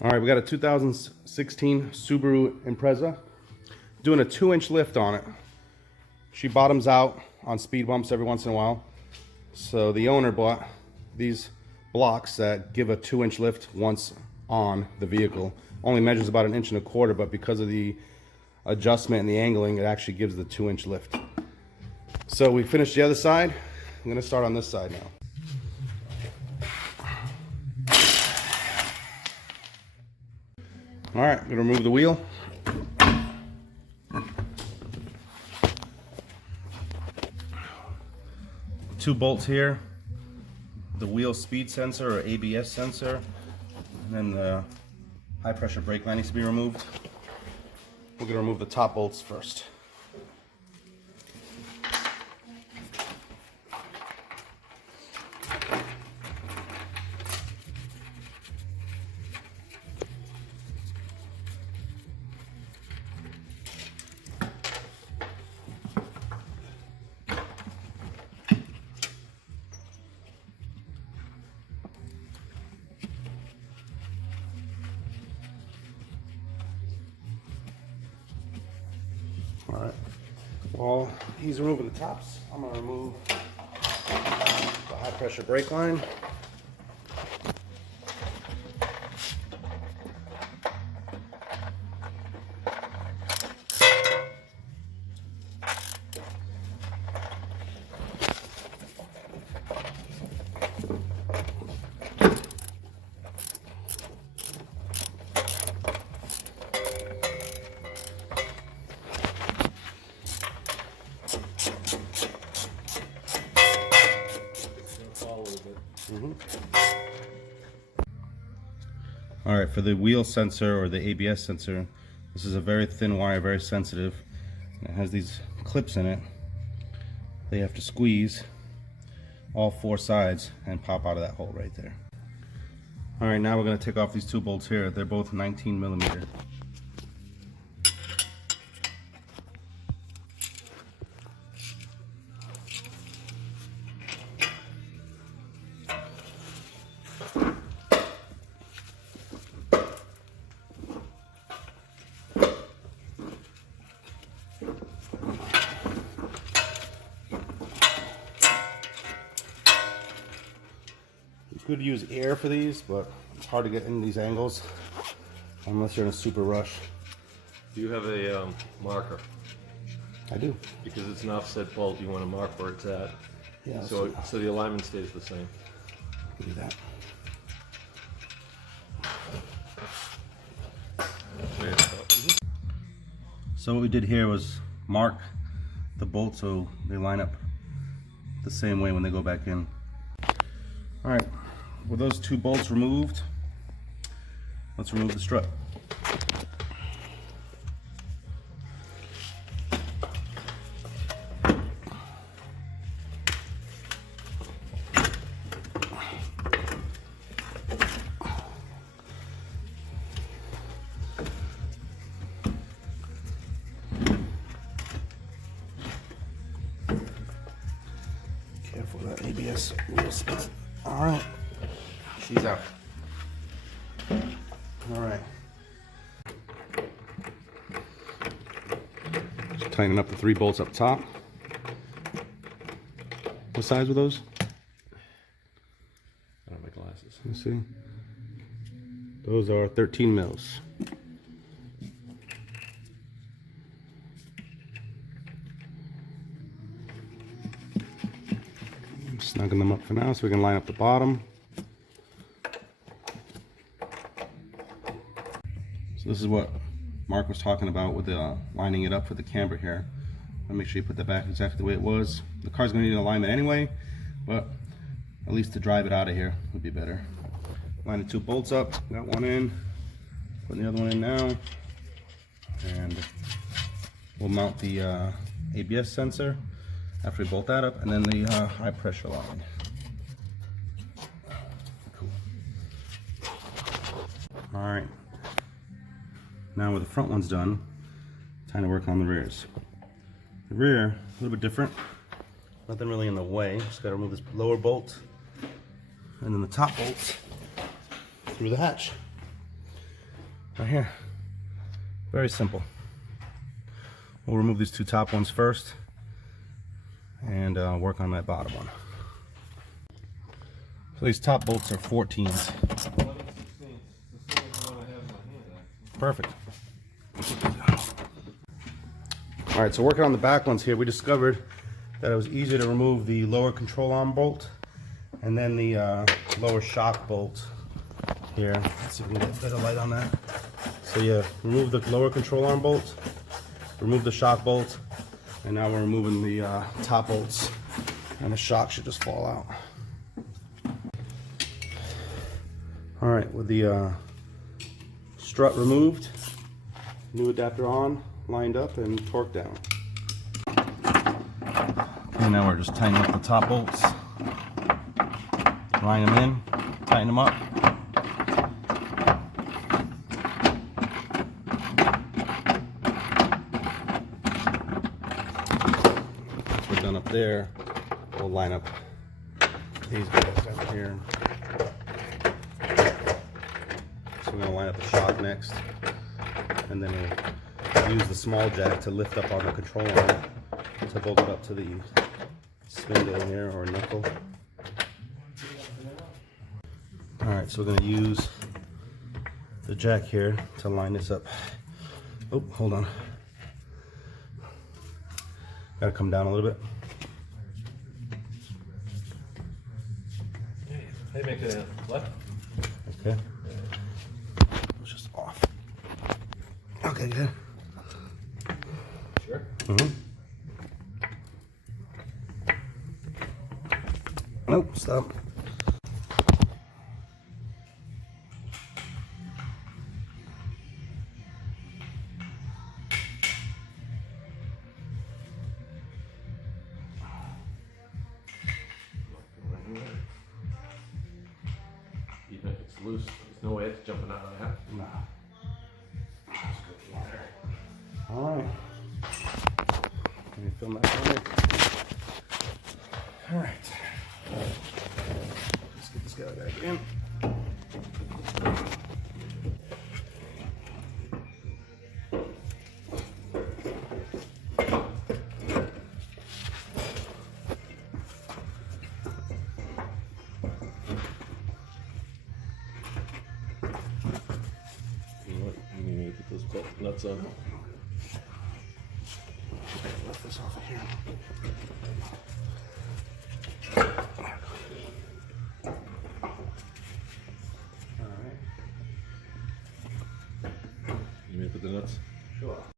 All right, we got a 2016 Subaru Impreza. Doing a 2-inch lift on it. She bottoms out on speed bumps every once in a while. So the owner bought these blocks that give a 2-inch lift once on the vehicle. Only measures about 1.25 inches, but because of the adjustment and the angling, it actually gives the 2-inch lift. So we finished the other side. I'm gonna start on this side now. All right, I'm gonna remove the wheel. Two bolts here, the wheel speed sensor or ABS sensor, and then the high pressure brake line needs to be removed. We're gonna remove the top bolts first. All right, while he's removing the tops, I'm gonna remove the high pressure brake line. All right, for the wheel sensor or the ABS sensor, this is a very thin wire, very sensitive. It has these clips in it. They have to squeeze all 4 sides and pop out of that hole right there. All right, now we're gonna take off these 2 bolts here. They're both 19mm. You could use air for these, but it's hard to get in these angles unless you're in a super rush. Do you have a marker? I do. Because it's an offset bolt, you want to mark where it's at. Yeah. So the alignment stays the same. Do that. So what we did here was mark the bolts so they line up the same way when they go back in. All right, with those 2 bolts removed, let's remove the strut. Careful of that ABS wheel spins. All right, she's out. All right. Just tighten up the 3 bolts up top. What size were those? I don't have my glasses. Let's see. Those are 13 mils. Snugging them up for now so we can line up the bottom. So this is what Mark was talking about with the lining it up for the camber here. Make sure you put that back exactly the way it was. The car's going to need an alignment anyway, but at least to drive it out of here would be better. Line the 2 bolts up, got one in, putting the other one in now, and we'll mount the ABS sensor after we bolt that up, and then the high pressure line. Cool. All right, now with the front one's done, time to work on the rears. The rear, a little bit different. Nothing really in the way. Just gotta remove this lower bolt and then the top bolts through the hatch. right here. Very simple. We'll remove these two top ones first and work on that bottom one. So these top bolts are 14s. Perfect. All right, so working on the back ones here, we discovered that it was easier to remove the lower control arm bolt and then the lower shock bolt here. Let's see if we can get better light on that. So yeah, remove the lower control arm bolt, remove the shock bolt, and now we're removing the top bolts, and the shock should just fall out. All right, with the strut removed, new adapter on, lined up, and torqued down. Okay, now we're just tightening up the top bolts, line them in, tighten them up. Once we're done up there, we'll line up these guys down here. So we're going to line up the shock next, and then we'll use the small jack to lift up on the control arm to bolt it up to the spindle here, or knuckle. Alright, so we're going to use the jack here to line this up. Oh, hold on. Got to come down a little bit. Hey, make a left. Okay. It's just off. Okay, good. Sure. Nope, stop. Even if it's loose, there's no way it's jumping out of that. Nah. All right. Let me film that for me. All right. Let's get this guy back in. You know what? You need to put those nuts on. Lift this off of here. You need to put the nuts? Sure.